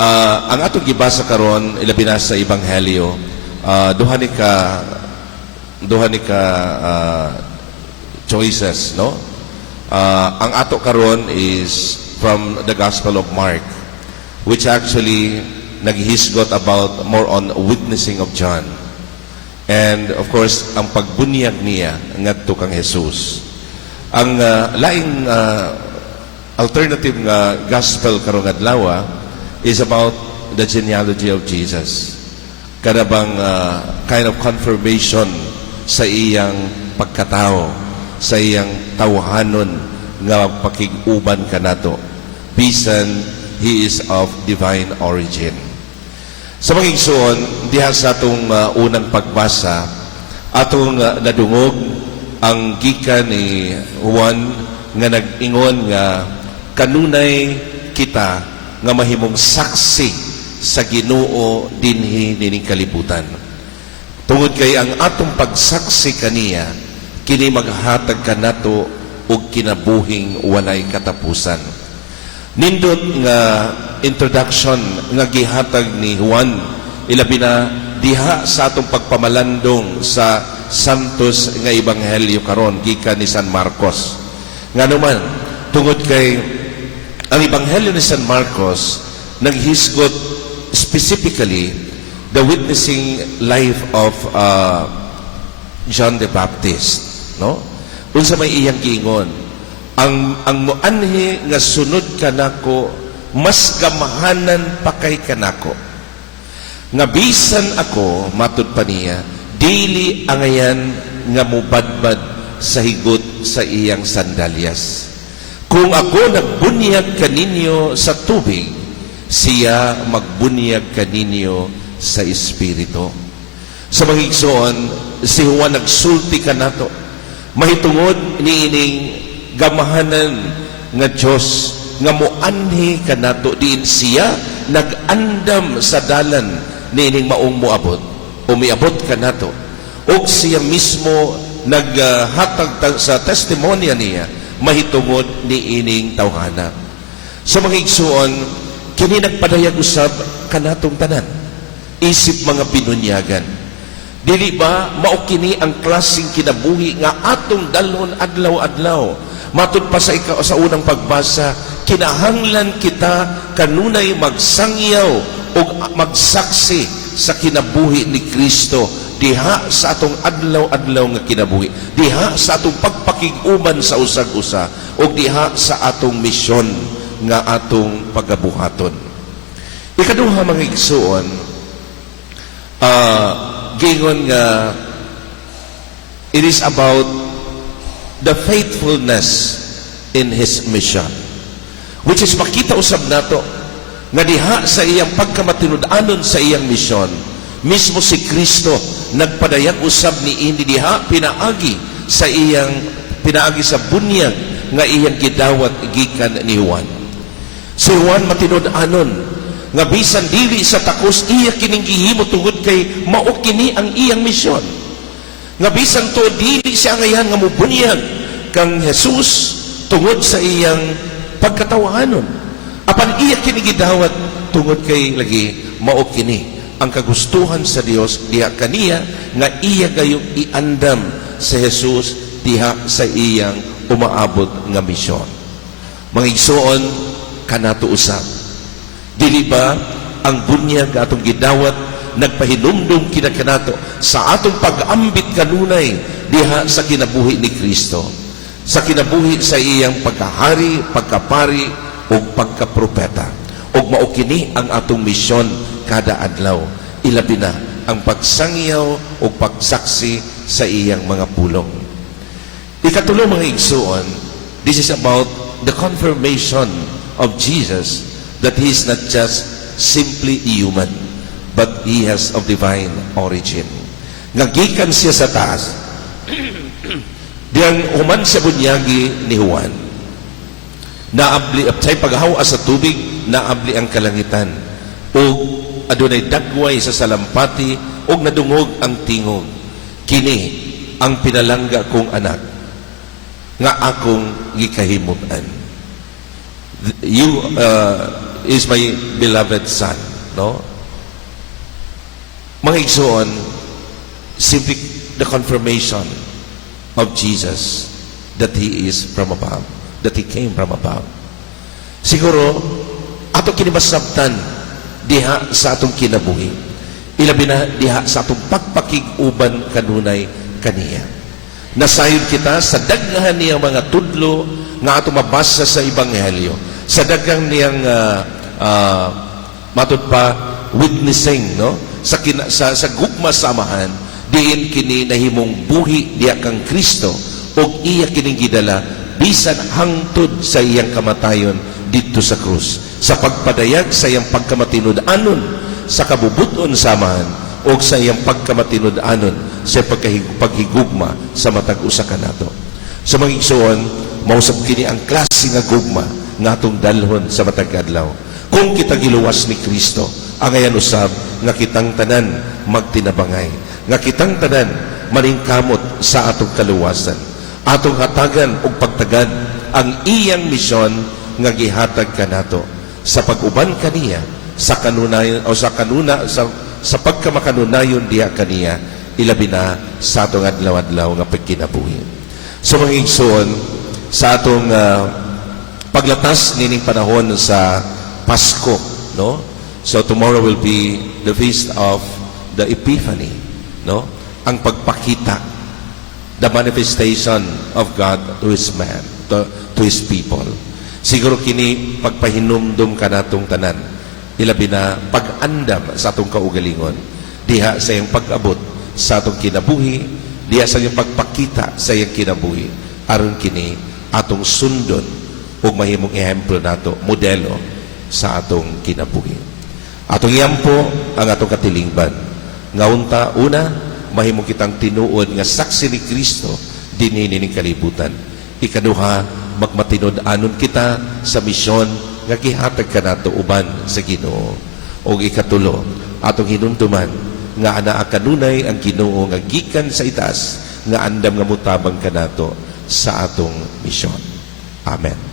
ang atong gibasa karon ilabi na sa ebanghelyo, duha ni ka choices, no? Ang ato karon is from the Gospel of Mark, which actually naghisgot about more on witnessing of John. And of course, ang pagbunyag niya ngadto kang Jesus. Ang laing alternative nga gospel karong adlaw is about the genealogy of Jesus. Kada bang kind of confirmation sa iyang pagkatao, sa iyang tawhanon nga pakig-uban kanato, bisan he is of divine origin. Sa mga igsoon, diha sa atong unang pagbasa, atong nadungog ang gikan ni Juan nga nag-ingon nga kanunay kita nga mahimong saksi sa Ginoo dinhi nining kalibutan. Tungod kay ang atong pagsaksi kaniya, kini maghatag kanato og kinabuhing walay katapusan. Nindot nga introduction nga gihatag ni Juan, ilabi na diha sa atong pagpamalandong sa santos nga ebanghelyo karon gikan ni San Marcos. Nganuman, tungod kay ang ebanghelyo ni San Marcos naghisgot specifically the witnessing life of John the Baptist, no? Unsa may iyang giingon, ang moanhi nga sunod kanako mas gamahanan pa kay kanako, nga bisan ako matud pa niya dili angayan nga mubadbad sa higot sa iyang sandalyas. Kung ako nagbunyag kaninyo sa tubig, siya magbunyag kaninyo sa Espiritu. Sa mga igsoon, si Juan nagsulti kanato, mahitungod niining gamahanan nga Diyos nga moanhi kanato, diin siya nag-andam sa dalan niining maong moabot o miabot kanato, o siya mismo naghatag sa testimonya niya mahitungod ni ining tawhana. Sa mga igsuon, kini nagpadayag usab kanatong tanan, isip mga binunyagan. Dili ba mao kini ang klaseng kinabuhi nga atong dalhon adlaw-adlaw? Matud pa sa unang pagbasa, kinahanglan kita kanunay magsangyaw o magsaksi sa kinabuhi ni Kristo diha sa atong adlaw-adlaw nga kinabuhi, diha sa atong pagpakig-uban sa usag-usa, o diha sa atong misyon nga atong pagabuhaton. Ikaduha mga igsuon, gingon nga it is about the faithfulness in his mission, which is makita usab nato nga diha sa iyang pagkamatinud-anon sa iyang misyon, mismo si Kristo nagpadayag usab ni ini diha pinaagi sa bunyag nga iyang gidawat gikan ni Juan. Si Juan matinud-anon nga bisan dili sa takos iya kining gihimo tungod kay mao kini ang iyang misyon. Nga bisan to dili siya ngayon nga mubunyag kang Jesus tungod sa iyang pagkatawanon. Apan iya kini gidawat tungod kay lagi mao kini ang kagustuhan sa Dios diha kaniya nga iya gayong iandam sa Jesus diha sa iyang umaabot nga misyon. Mga igsoon, kanato usab, dili ba ang bunyag atong gidawat nagpahinumdum kinakanato sa atong pag-ambit kanunay diha sa kinabuhi ni Kristo, sa kinabuhi sa iyang pagkahari, pagkapari o pagkapropeta, ug mao kini ang atong misyon kada adlaw, ilabi na ang pagsangyaw o pagsaksi sa iyang mga pulong. Ikatulo mga igsuon, this is about the confirmation of Jesus that he is not just simply human, but he has of divine origin. Ngagikan siya sa taas, diyang human sa bunyagi ni Juan, naabli sa paghawa sa tubig, naabli ang kalangitan, o adunay dagway sa salampati, o nadungog ang tingog. Kini ang pinalangga kong anak nga akong gikahimutan. is my beloved Son. No? Mga igsoon, simply the confirmation of Jesus that He is from above, that He came from above. Siguro, ato kinibasabtan diha sa atong kinabuhi. Ilabi na diha sa atong pagpakiguban kanunay kaniya. Nasayod kita sa daghan niyang mga tudlo nga ato mabasa sa Ebanghelyo. Sa daghang niyang matud pa witnessing, no? Sa gugma samahan diin kini nahimong buhi diya kang Kristo og iya kining gidala bisan hangtod sa iyang kamatayon didto sa krus, sa pagpadayag sa iyang pagkamatinud-anon sa kabubuton samahan o sa iyang pagkamatinud-anon sa paghigugma sa matag usa kanato. Sa mga igsoon, mausab kini ang klase nga gugma nga atong dalhon sa matag adlaw. Kung kita giluwas ni Kristo, ang ayan usab nga kitang tanan magtinabangay, nga kitang tanan maningkamot sa atong kaluwasan, atong hatagan og pagtagad ang iyang misyon nga gihatag kanato sa pag-uban kaniya sa kanunayon o sa pagkamakanunayon diha kaniya, ilabi na sa atong adlaw-adlaw nga pagkinabuhi. So mga igsoon, sa atong paglatas nining panahon sa Pasko, no? So tomorrow will be the feast of the Epiphany, no? Ang pagpakita, the manifestation of God to His man, to His people. Siguro kini pagpahinumdum kanatong tanan, ilabi na pag-andam sa atong kaugalingon diha sa iyang pag-abot sa atong kinabuhi, diha sa iyang pagpakita sa iyang kinabuhi, aron kini atong sundon ug mahimong ehemplo nato, modelo sa atong kinabuhi. Atong iyampo ang atong katilingban nga unta, una, mahimong kitang tinuod nga saksi ni Kristo dinhi ning kalibutan. Ikaduha, magmatinud-anon kita sa misyon nga gihatag kanato uban sa Ginoo. O ikatulo, atong hinumduman nga anaa kanunay ang Ginoo nga gikan sa itaas nga andam nga mutabang kanato sa atong misyon. Amen.